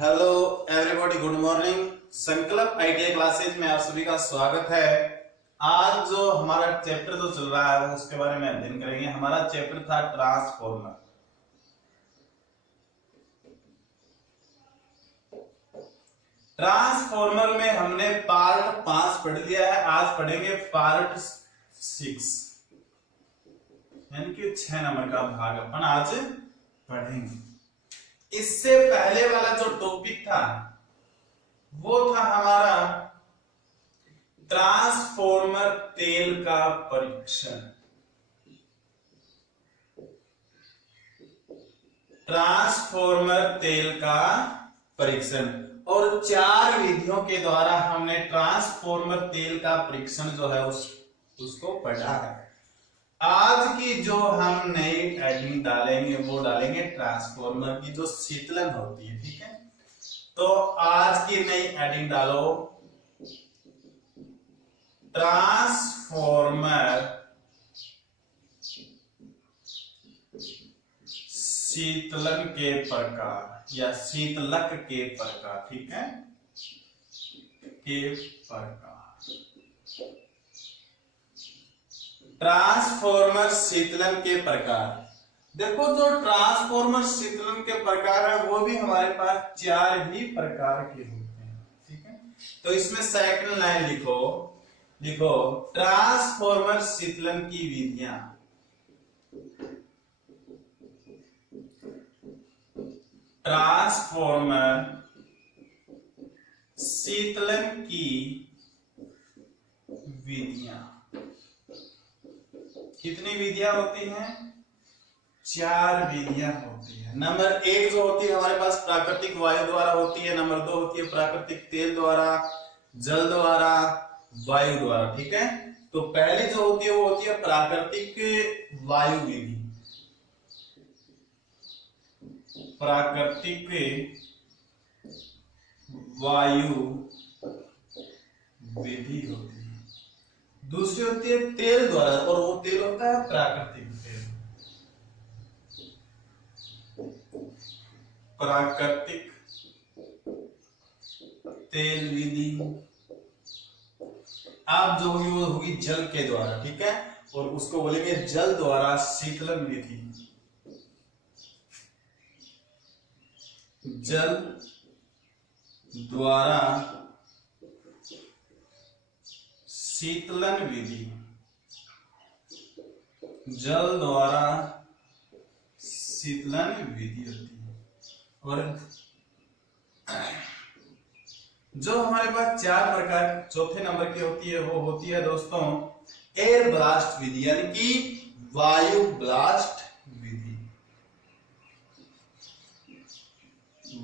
Hello everybody, good morning. संकल्प ITI classes में आप सभी का स्वागत है। आज जो हमारा चैप्टर जो चल रहा है उसके बारे में अध्ययन करेंगे। हमारा चैप्टर था ट्रांसफॉर्मर। ट्रांसफॉर्मर में हमने पार्ट 5 पढ़ लिया है। आज पढ़ेंगे पार्ट 6, यानी कि 6 नंबर का भाग अपन आज पढ़ेंगे। इससे पहले वाला जो टॉपिक था वो था हमारा ट्रांसफॉर्मर तेल का परीक्षण। ट्रांसफॉर्मर तेल का परीक्षण और 4 विधियों के द्वारा हमने ट्रांसफॉर्मर तेल का परीक्षण जो है उसको पढ़ा है। आज की जो हम नई एडिंग डालेंगे वो डालेंगे ट्रांसफॉर्मर की जो शीतलन होती है। ठीक है, तो आज की नई एडिंग डालो ट्रांसफॉर्मर शीतलन के प्रकार या शीतलक के प्रकार। ठीक है, के प्रकार। ट्रांसफॉर्मर शीतलन के प्रकार। देखो, जो ट्रांसफॉर्मर शीतलन के प्रकार है वो भी हमारे पास 4 ही प्रकार के होते हैं। ठीक है, तो इसमें सेकंड लाइन लिखो ट्रांसफॉर्मर शीतलन की विधियां। ट्रांसफॉर्मर शीतलन की विधियां। कितनी विधियां होती हैं? 4 विधियां होती है। नंबर 1 जो होती है हमारे पास प्राकृतिक वायु द्वारा होती है। नंबर 2 होती है प्राकृतिक तेल द्वारा, जल द्वारा, वायु द्वारा। ठीक है, तो पहली जो होती है वो होती है प्राकृतिक वायु विधि। प्राकृतिक वायु विधि होती है। दूसरी होती है तेल द्वारा, और वो तेल होता है प्राकृतिक तेल। प्राकृतिक तेल विधि आप जो होगी वो होगी जल के द्वारा। ठीक है, और उसको बोलेंगे जल द्वारा शीतलन विधि। जल द्वारा शीतलन विधि। जल द्वारा शीतलन विधि होती है। और जो हमारे पास 4 प्रकार चौथे नंबर की होती है वो होती है दोस्तों एयर ब्लास्ट विधि, यानी कि वायु ब्लास्ट विधि।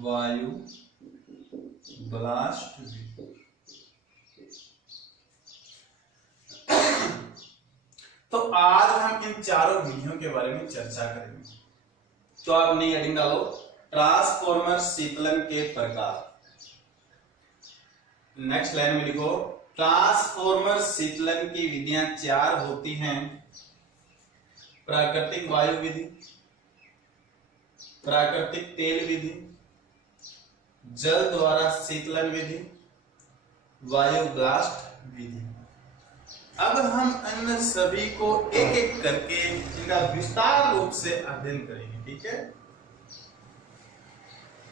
वायु ब्लास्ट विधि। तो आज हम इन चारों विधियों के बारे में चर्चा करेंगे। तो आप नई हेडिंग डालो ट्रांसफॉर्मर शीतलन के प्रकार। नेक्स्ट लाइन में लिखो ट्रांसफॉर्मर शीतलन की विधियां 4 होती हैं। प्राकृतिक वायु विधि, प्राकृतिक तेल विधि, जल द्वारा शीतलन विधि, वायु ब्लास्ट विधि। अब हम इन सभी को एक एक करके इनका विस्तार रूप से अध्ययन करेंगे। ठीक है,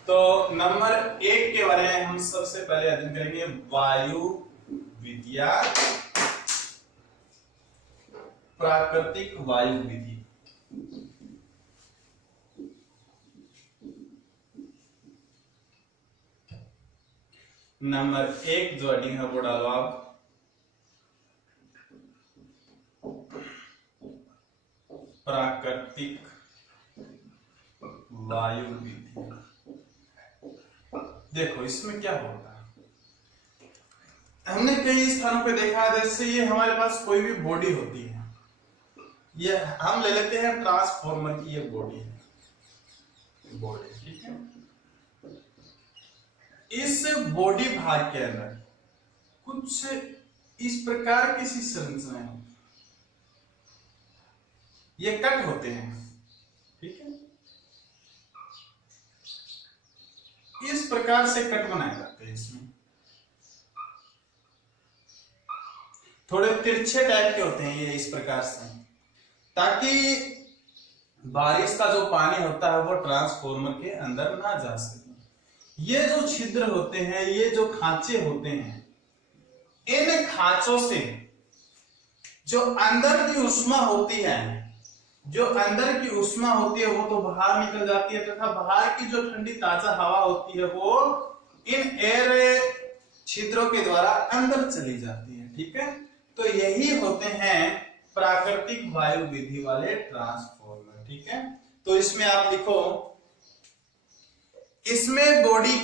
तो नंबर 1 के बारे में हम सबसे पहले अध्ययन करेंगे वायु विधिया। प्राकृतिक वायु विधि। नंबर 1 जो हेडिंग है वो डालो आप प्राकृतिक वायु विधि। देखो इसमें क्या होता है, हमने कई स्थानों पे देखा है। जैसे ये हमारे पास कोई भी बॉडी होती है, ये हम ले लेते हैं ट्रांसफॉर्मर की ये बॉडी है, बॉडी। ठीक है, इस बॉडी भाग के अंदर कुछ इस प्रकार की संरचना है, ये कट होते हैं। ठीक है, इस इस प्रकार से कट बनाए जाते हैं। इसमें थोड़े तिरछे टाइप के होते हैं ये, इस प्रकार से, ताकि बारिश का जो पानी होता है वो ट्रांसफॉर्मर के अंदर ना जा सके। ये जो छिद्र होते हैं, ये जो खांचे होते हैं, इन खांचों से जो अंदर की ऊष्मा होती है, जो अंदर की ऊष्मा होती है वो तो बाहर निकल जाती है, तथा बाहर की जो ठंडी ताजा हवा होती है वो इन एयर छिद्रों के द्वारा अंदर चली जाती है। ठीक है, तो यही होते हैं प्राकृतिक वायु विधि वाले ट्रांसफॉर्मर। ठीक है, तो इसमें आप लिखो, इसमें बॉडी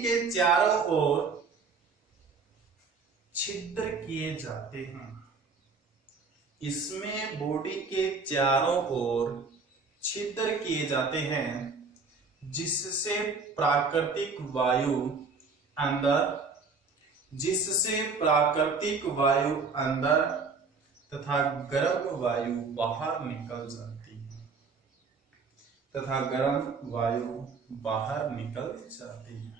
के चारों ओर छिद्र किए जाते हैं। इसमें बॉडी के चारों ओर छिद्र किए जाते हैं, जिससे प्राकृतिक वायु अंदर तथा गर्म वायु बाहर निकल जाती है,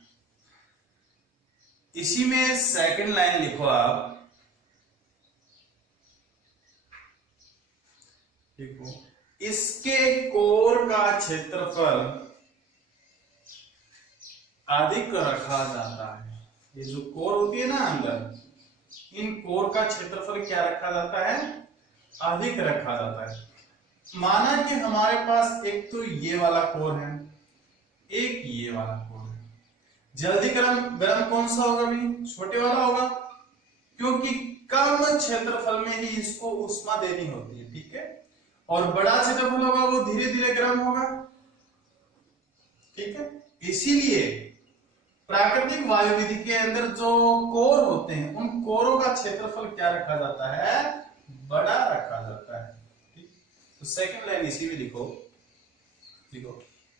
इसी में सेकंड लाइन लिखो आप, देखो, इसके कोर का क्षेत्रफल अधिक रखा जाता है। ये जो कोर होती है ना अंदर, इन कोर का क्षेत्रफल क्या रखा जाता है? अधिक रखा जाता है। माना कि हमारे पास एक तो ये वाला कोर है, एक ये वाला कोर है। जल्दी गर्म कौन सा होगा भी? छोटे वाला होगा, क्योंकि कम क्षेत्रफल में ही इसको ऊष्मा देनी होती है। ठीक है, और बड़ा क्षेत्रफल होगा वो धीरे धीरे गर्म होगा। ठीक है, इसीलिए प्राकृतिक वायु विधि के अंदर जो कोर होते हैं, उन कोरों का क्षेत्रफल क्या रखा जाता है? बड़ा रखा जाता है। ठीक, तो सेकंड लाइन इसी में लिखो,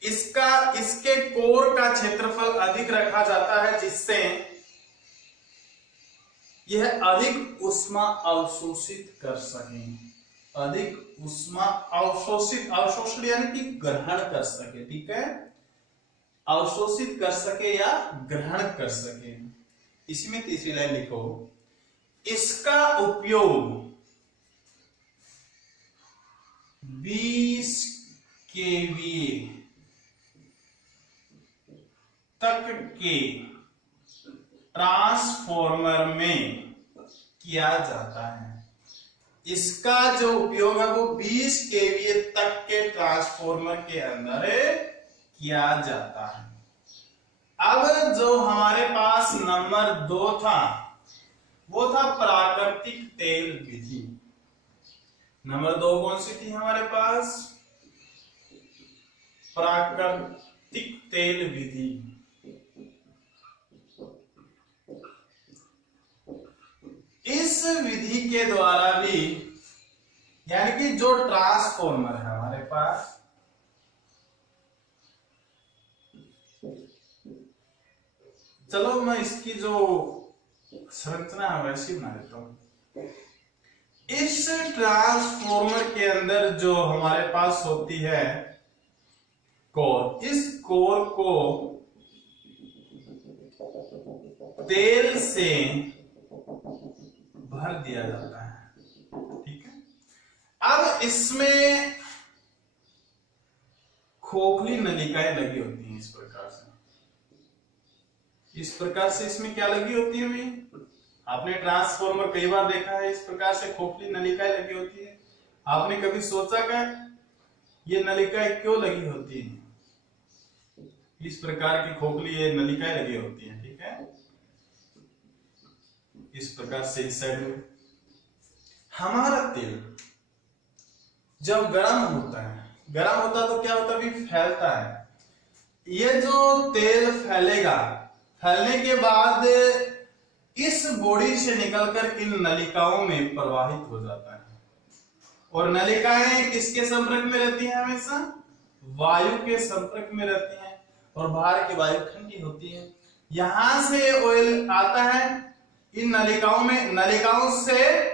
इसके कोर का क्षेत्रफल अधिक रखा जाता है, जिससे यह अधिक ऊष्मा अवशोषित कर सके। अधिक ऊष्मा अवशोषण यानी कि ग्रहण कर सके। ठीक है, अवशोषित कर सके या ग्रहण कर सके। इसी में तीसरी लाइन लिखो, इसका उपयोग 20 kVA तक के ट्रांसफॉर्मर में किया जाता है। इसका जो उपयोग है वो 20 kVA तक के ट्रांसफॉर्मर के अंदर किया जाता है। अब जो हमारे पास नंबर 2 था, वो था प्राकृतिक तेल विधि। नंबर 2 कौन सी थी हमारे पास? प्राकृतिक तेल विधि। इस विधि के द्वारा भी, यानी कि जो ट्रांसफॉर्मर है हमारे पास, चलो मैं इसकी जो संरचना है वैसी बना देता हूं। इस ट्रांसफॉर्मर के अंदर जो हमारे पास होती है कोर, इस कोर को तेल से भर दिया जाता है। ठीक है, अब इसमें खोखली नलिकाएं लगी होती हैं। इस प्रकार से इसमें क्या लगी होती है भाई? आपने ट्रांसफॉर्मर कई बार देखा है, इस प्रकार से खोखली नलिकाएं लगी होती है। आपने कभी सोचा क्या ये नलिकाएं क्यों लगी होती है? इस प्रकार की खोखली ये नलिकाएं लगी होती है। ठीक है, इस प्रकार से इस साइड में हमारा तेल जब गर्म होता है तो क्या होता है? फैलता है। ये जो तेल फैलेगा, फैलने के बाद इस बॉडी से निकलकर इन नलिकाओं में प्रवाहित हो जाता है। और नलिकाएं किसके संपर्क में रहती हैं? हमेशा वायु के संपर्क में रहती हैं, और बाहर की वायु ठंडी होती है। यहां से ऑयल आता है इन नलिकाओं में, नलिकाओं से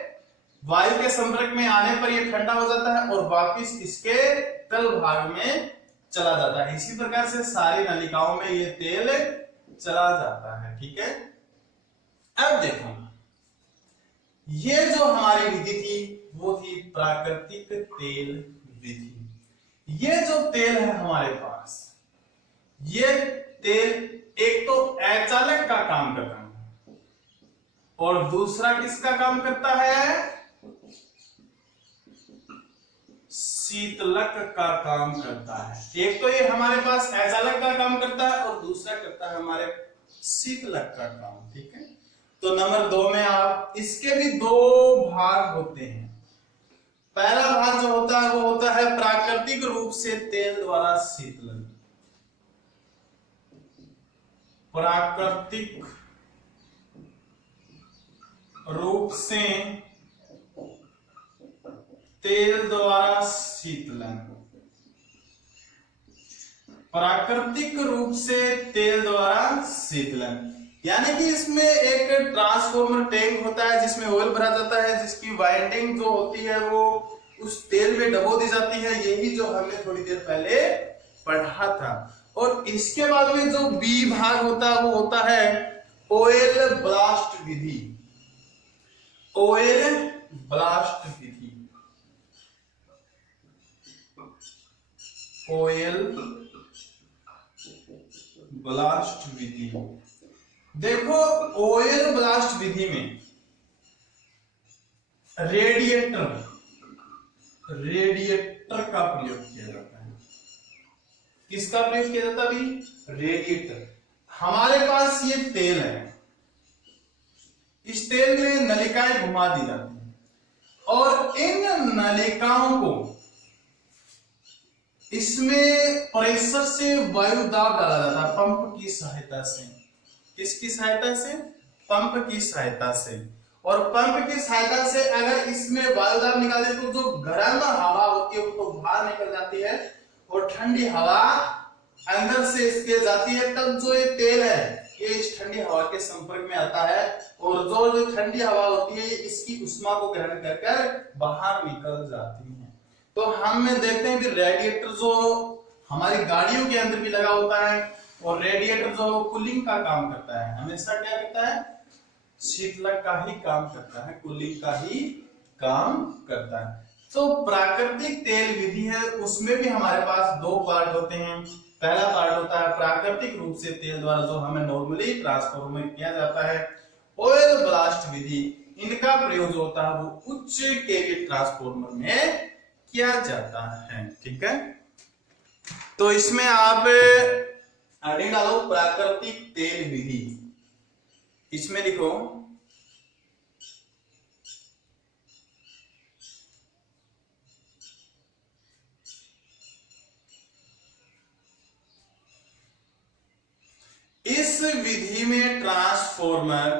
वायु के संपर्क में आने पर यह ठंडा हो जाता है और वापिस इसके तल भाग में चला जाता है। इसी प्रकार से सारी नलिकाओं में ये तेल चला जाता है। ठीक है, अब देखो ये जो हमारी विधि थी वो थी प्राकृतिक तेल विधि। ये जो तेल है हमारे पास, ये तेल एक तो अचालक का काम करता है और दूसरा किसका काम करता है, शीतलक का काम करता है। एक तो ये हमारे पास अचालक का काम करता है और दूसरा करता है हमारे शीतलक का काम। ठीक है, तो नंबर 2 में आप इसके भी 2 भाग होते हैं। पहला भाग जो होता है वो होता है प्राकृतिक रूप से तेल द्वारा शीतलन। प्राकृतिक रूप से तेल द्वारा शीतलन। प्राकृतिक रूप से तेल द्वारा शीतलन यानी कि इसमें एक ट्रांसफॉर्मर टैंक होता है जिसमें ऑयल भरा जाता है, जिसकी वाइंडिंग जो होती है वो उस तेल में डबो दी जाती है। यही जो हमने थोड़ी देर पहले पढ़ा था। और इसके बाद में जो बी भाग होता है वो होता है ऑयल ब्लास्ट विधि। ऑयल ब्लास्ट विधि, ऑयल ब्लास्ट विधि। देखो ऑयल ब्लास्ट विधि में रेडिएटर का प्रयोग किया जाता है। किसका प्रयोग किया जाता है अभी, रेडिएटर। हमारे पास ये तेल है, इस तेल में नलिकाएं घुमा दी जाती हैं और इन नलिकाओं को इसमें प्रेशर से वायु दाब डाला जाता है पंप की सहायता से। किसकी सहायता से, पंप की सहायता से। और पंप की सहायता से अगर इसमें वायु दाब निकाले तो जो गर्म हवा होती है वो तो बाहर निकल जाती है और ठंडी हवा अंदर से इसके जाती है। तब जो ये तेल है ये इस ठंडी हवा के संपर्क में आता है और जो ठंडी हवा होती है इसकी उष्मा को ग्रहण कर बाहर निकल जाती है। तो हम देखते हैं कि रेडिएटर जो हमारी गाड़ियों के अंदर भी लगा होता है और रेडिएटर जो कूलिंग का काम करता है, हमेशा क्या करता है, शीतलक का ही काम करता है, कूलिंग का ही काम करता है। तो प्राकृतिक तेल विधि है, उसमें भी हमारे पास 2 पार्ट होते हैं। पहला पार्ट होता है प्राकृतिक रूप से तेल द्वारा जो हमें नॉर्मली ट्रांसफॉर्मर में किया जाता है। ऑयल ब्लास्ट विधि, इनका प्रयोग जो होता है वो उच्च केवी ट्रांसफॉर्मर में किया जाता है। ठीक है, तो इसमें आप हेडिंग डालो प्राकृतिक तेल विधि। इसमें लिखो इस विधि में ट्रांसफॉर्मर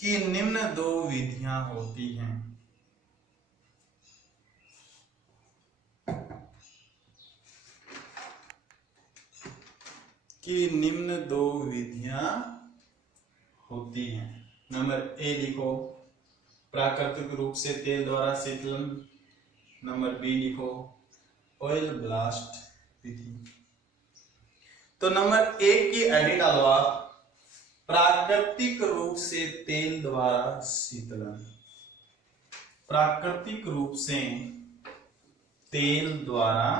की निम्न 2 विधियां होती हैं। निम्न 2 विधियां होती हैं। नंबर ए लिखो प्राकृतिक रूप से तेल द्वारा शीतलन। नंबर बी लिखो ऑयल ब्लास्ट विधि। तो नंबर 1 की आईडी डालो आप, प्राकृतिक रूप से तेल द्वारा शीतलन। प्राकृतिक रूप से तेल द्वारा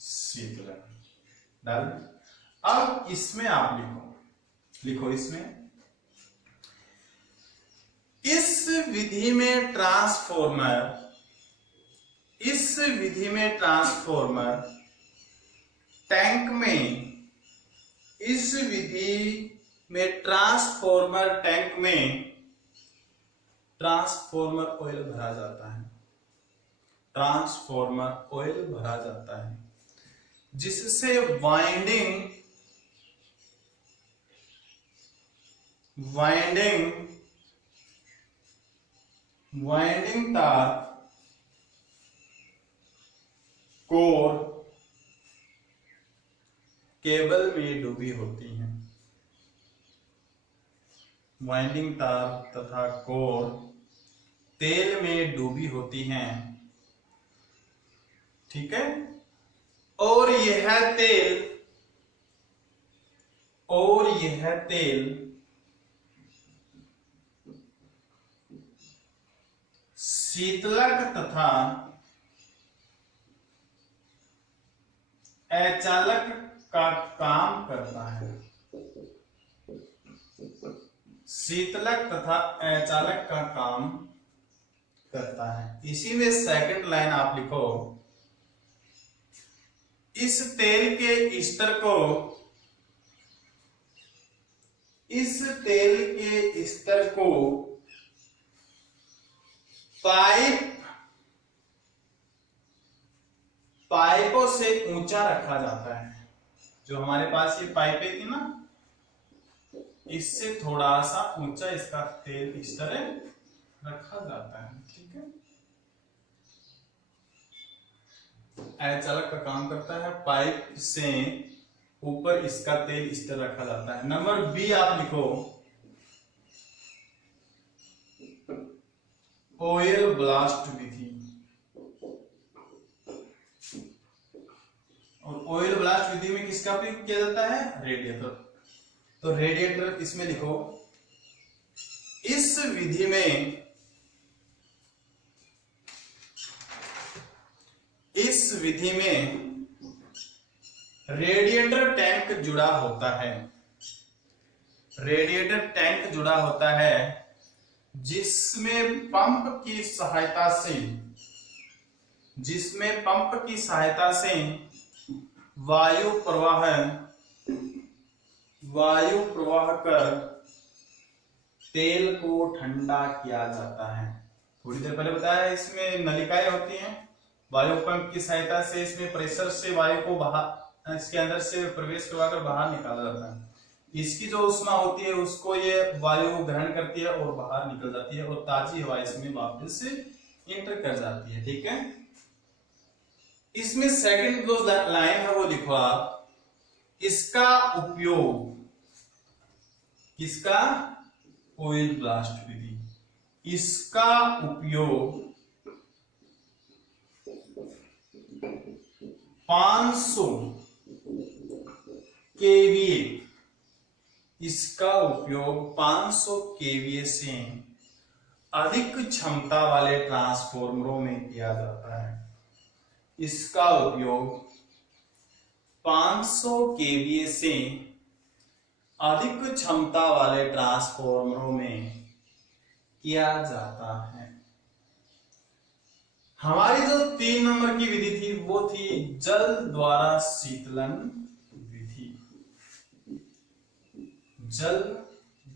शीतलन डाल। अब इसमें आप लिखो इसमें इस विधि में ट्रांसफॉर्मर टैंक में, इस विधि में ट्रांसफॉर्मर टैंक में ट्रांसफॉर्मर ऑयल भरा जाता है। ट्रांसफॉर्मर ऑयल भरा जाता है जिससे वाइंडिंग तार कोर केबल में डूबी होती हैं। वाइंडिंग तार तथा कोर तेल में डूबी होती हैं, ठीक है। और यह तेल शीतलक तथा अचालक का काम करता है। शीतलक तथा अचालक का काम करता है। इसी में सेकंड लाइन आप लिखो, इस तेल के स्तर को पाइपों से ऊंचा रखा जाता है। जो हमारे पास ये पाइपें थी ना, इससे थोड़ा सा ऊंचा इसका तेल स्तर रखा जाता है, ठीक है। अचालक का काम करता है, पाइप से ऊपर इसका तेल स्तर रखा जाता है। नंबर बी आप लिखो, ऑयल ब्लास्ट विधि। और ऑयल ब्लास्ट विधि में किसका उपयोग किया जाता है? रेडिएटर। तो रेडिएटर इसमें लिखो, इस विधि में रेडिएटर टैंक जुड़ा होता है। रेडिएटर टैंक जुड़ा होता है जिसमें पंप की सहायता से वायु प्रवाह कर तेल को ठंडा किया जाता है। थोड़ी देर पहले बताया, इसमें नलिकाएं होती हैं, वायु पंप की सहायता से इसमें प्रेशर से वायु को बाहर, इसके अंदर से प्रवेश करवाकर बाहर निकाला जाता है। इसकी जो उष्मा होती है उसको ये वायु ग्रहण करती है और बाहर निकल जाती है, और ताजी हवा इसमें वापस से इंटर कर जाती है, ठीक है। इसमें सेकंड जो लाइन है वो लिखो आप, इसका उपयोग, किसका? ऑयल ब्लास्ट विधि। इसका उपयोग 500 केवीए, इसका उपयोग 500 केवीए से अधिक क्षमता वाले ट्रांसफॉर्मरों में किया जाता है। इसका उपयोग 500 केवीए से अधिक क्षमता वाले ट्रांसफॉर्मरों में किया जाता है। हमारी जो 3 नंबर की विधि थी वो थी जल द्वारा शीतलन विधि। जल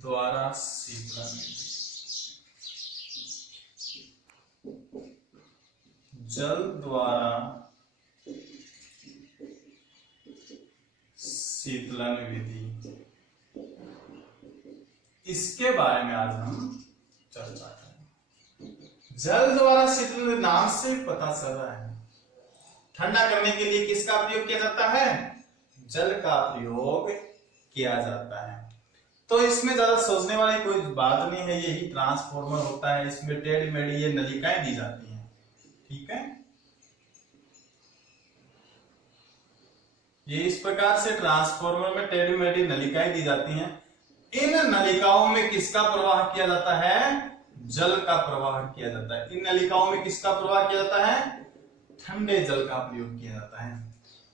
द्वारा शीतलन विधि। जल द्वारा शीतलन विधि, इसके बारे में आज हम चर्चा करेंगे। जल द्वारा शीतलन नाम से पता चल रहा है, ठंडा करने के लिए किसका प्रयोग किया जाता है? जल का प्रयोग किया जाता है। तो इसमें ज्यादा सोचने वाली कोई बात नहीं है, यही ट्रांसफॉर्मर होता है। इसमें टेढ़ी मेढ़ी ये नलिकाएं दी जाती हैं, ठीक है। ये इस प्रकार से ट्रांसफॉर्मर में टेढ़ी मेढ़ी नलिकाएं दी जाती हैं। इन नलिकाओं में किसका प्रवाह किया जाता है? जल का प्रवाह किया जाता है। इन नलिकाओं में किसका प्रवाह किया जाता है? ठंडे जल का प्रयोग किया जाता है,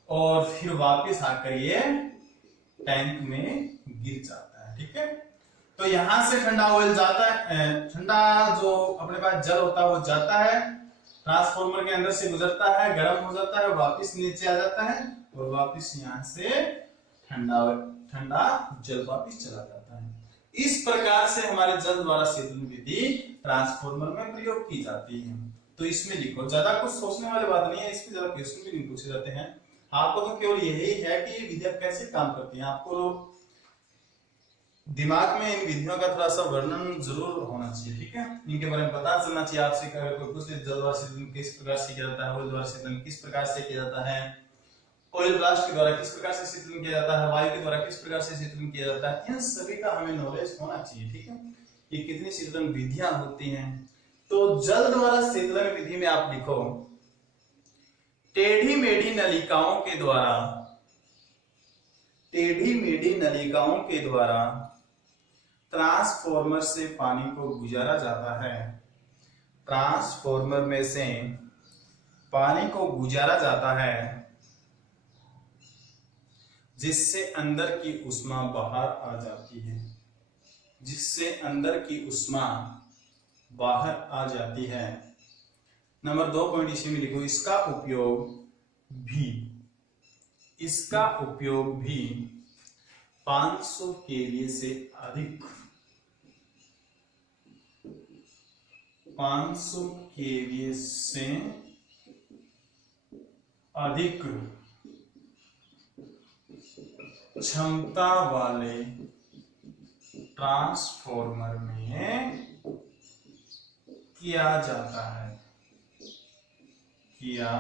और फिर वापस आकर ये टैंक में गिर जाता है, ठीक है। तो यहां से ठंडा ऑयल जाता है, ठंडा जो अपने पास जल होता है वो जाता है, ट्रांसफॉर्मर के अंदर से गुजरता है, गर्म हो जाता है, वापस नीचे आ जाता है, और वापस यहाँ से ठंडा जल वापस चला जाता है। इस प्रकार से हमारे जल द्वारा शीतलन विधि ट्रांसफॉर्मर में प्रयोग की जाती है। तो इसमें लिखो, ज्यादा कुछ सोचने वाली बात नहीं है, इसमें ज्यादा क्वेश्चन भी नहीं पूछे जाते हैं। आपको तो केवल यही है कि ये विधियां कैसे काम करती हैं, आपको दिमाग में इन विधियों का थोड़ा सा वर्णन जरूर होना चाहिए, ठीक है। इनके बारे में पता चलना चाहिए आपसे। अगर कोई पूछे जल द्वारा शीतलन किस प्रकार से किया जाता है, ऑयल द्वारा शीतलन किस प्रकार से किया जाता है, ऑयल ब्लास्ट के द्वारा किस प्रकार से शीतलन किया जाता है, वायु के द्वारा किस प्रकार से शीतलन किया जाता है, इन सभी का हमें नॉलेज होना चाहिए। ठीक है, ये कितनी शीतलन विधियां होती हैं। तो जल द्वारा शीतलन विधि में आप लिखो, टेढ़ी मेढ़ी नलिकाओं के द्वारा, टेढ़ी मेढ़ी नलिकाओं के द्वारा ट्रांसफॉर्मर से पानी को गुजारा जाता है। ट्रांसफॉर्मर में से पानी को गुजारा जाता है, जिससे अंदर की ऊष्मा बाहर आ जाती है, जिससे अंदर की ऊष्मा बाहर आ जाती है। नंबर 2 पॉइंट इसी में लिखो, इसका उपयोग भी 500 केवीए से अधिक, 500 केवीए से अधिक क्षमता वाले ट्रांसफॉर्मर में किया जाता है, किया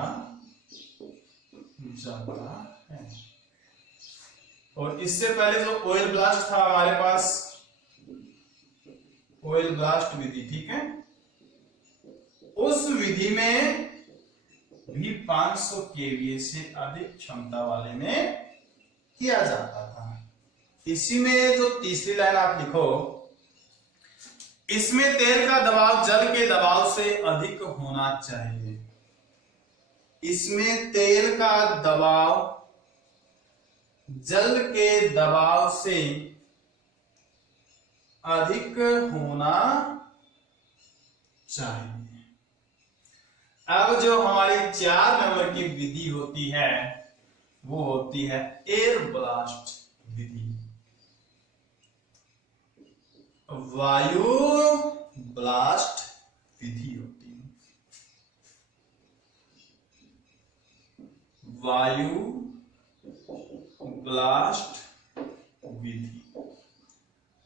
जाता है। और इससे पहले जो ऑयल ब्लास्ट था हमारे पास, ऑयल ब्लास्ट विधि, ठीक है, उस विधि में भी 500 केवीए से अधिक क्षमता वाले में किया जाता था। इसी में जो तीसरी लाइन आप लिखो, इसमें तेल का दबाव जल के दबाव से अधिक होना चाहिए। इसमें तेल का दबाव जल के दबाव से अधिक होना चाहिए। अब जो हमारी 4 नंबर की विधि होती है वो होती है एयर ब्लास्ट विधि, वायु ब्लास्ट विधि होती है, वायु ब्लास्ट विधि।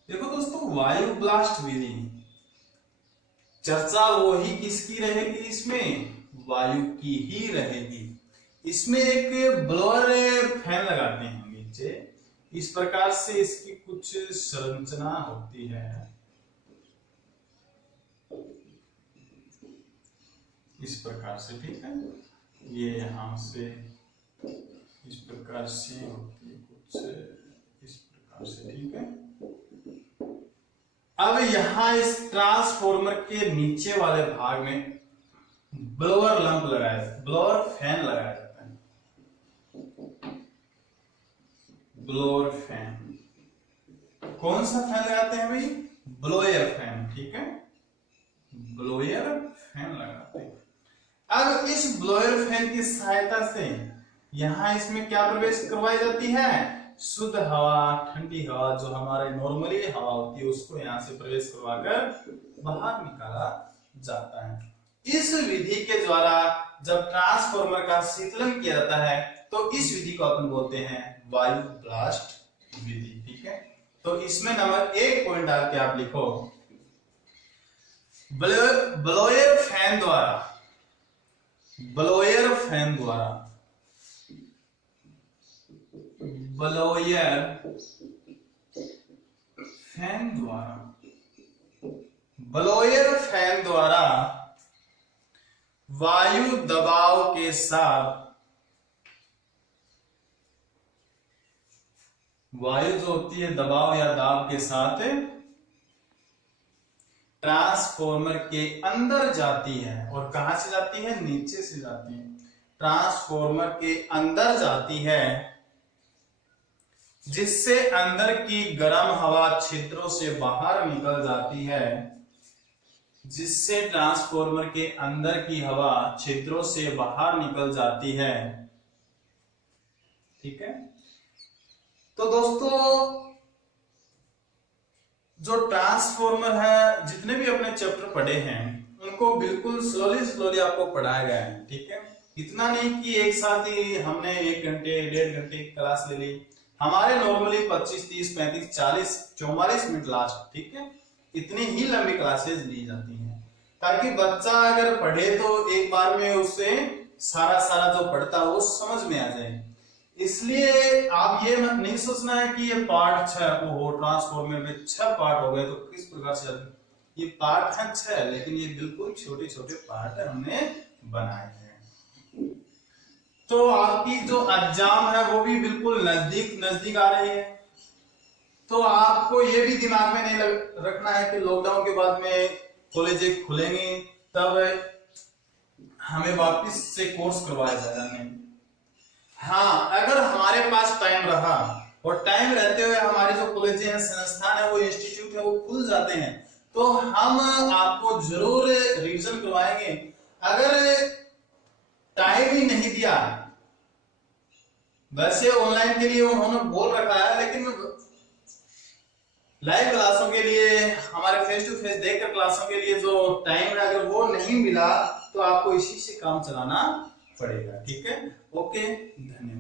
देखो दोस्तों, वायु ब्लास्ट विधि चर्चा वही किसकी रहेगी, इसमें वायु की ही रहेगी। इसमें एक ब्लोअर फैन लगाते हैं नीचे, इस प्रकार से इसकी कुछ संरचना होती है, इस प्रकार से, ठीक है, ये यहां से इस प्रकार से होती है, कुछ इस प्रकार से, ठीक है। अब यहां इस ट्रांसफॉर्मर के नीचे वाले भाग में ब्लोअर लंप लगाया, ब्लोअर फैन लगाया जाता है, ब्लोअर फैन। कौन सा फैन लगाते हैं भाई? ब्लोअर फैन, ठीक है, ब्लोअर फैन लगाते हैं। अब इस ब्लोअर फैन की सहायता से यहां इसमें क्या प्रवेश करवाई जाती है? शुद्ध हवा, ठंडी हवा, जो हमारे नॉर्मली हवा होती है उसको यहां से प्रवेश करवाकर बाहर निकाला जाता है। इस विधि के द्वारा जब ट्रांसफॉर्मर का शीतलन किया जाता है तो इस विधि को अपन बोलते हैं वायु ब्लास्ट विधि, ठीक है। तो इसमें नंबर 1 पॉइंट डाल के आप लिखो, ब्लोअर फैन द्वारा, ब्लोअर फैन द्वारा, ब्लोअर फैन द्वारा, ब्लोअर फैन द्वारा वायु दबाव के साथ, वायु जो होती है दबाव या दाब के साथ ट्रांसफॉर्मर के अंदर जाती है। और कहां से जाती है? नीचे से जाती है, ट्रांसफॉर्मर के अंदर जाती है, जिससे अंदर की गर्म हवा छिद्रों से बाहर निकल जाती है, जिससे ट्रांसफॉर्मर के अंदर की हवा छिद्रों से बाहर निकल जाती है, ठीक है। तो दोस्तों, जो ट्रांसफॉर्मर है, जितने भी अपने चैप्टर पढ़े हैं उनको बिल्कुल स्लोली आपको पढ़ाया गया है, ठीक है। इतना नहीं कि एक साथ ही हमने 1 घंटे 1.5 घंटे क्लास ले ली। हमारे नॉर्मली 25, 30, 35, 40, 44 मिनट लास्ट, ठीक है, इतनी ही लंबी क्लासेस ली जाती हैं, ताकि बच्चा अगर पढ़े तो एक बार में उससे सारा जो पढ़ता है वो समझ में आ जाए। इसलिए आप ये मत नहीं सोचना है कि ये पार्ट 6 हो, ट्रांसफॉर्मर में 6 पार्ट हो गए तो किस प्रकार से ये पार्ट है 6, लेकिन ये बिल्कुल छोटे छोटे पार्ट हमने बनाए हैं। तो आपकी जो एग्जाम है वो भी बिल्कुल नजदीक नजदीक आ रही है। तो आपको ये भी दिमाग में नहीं रखना है कि लॉकडाउन के बाद में कॉलेज खुलेंगे तब हमें वापस से कोर्स करवाया जाएगा, नहीं। हाँ, अगर हमारे पास टाइम रहा और टाइम रहते हुए हमारे जो कॉलेज हैं, संस्थान है, वो इंस्टीट्यूट है, वो खुल जाते हैं तो हम आपको जरूर रिवीजन करवाएंगे। अगर टाइम ही नहीं दिया, वैसे ऑनलाइन के लिए उन्होंने बोल रखा है, लेकिन लाइव क्लासों के लिए, हमारे फेस टू फेस देखकर क्लासों के लिए जो टाइम है अगर वो नहीं मिला तो आपको इसी से काम चलाना पड़ेगा। ठीक है, ओके, धन्यवाद।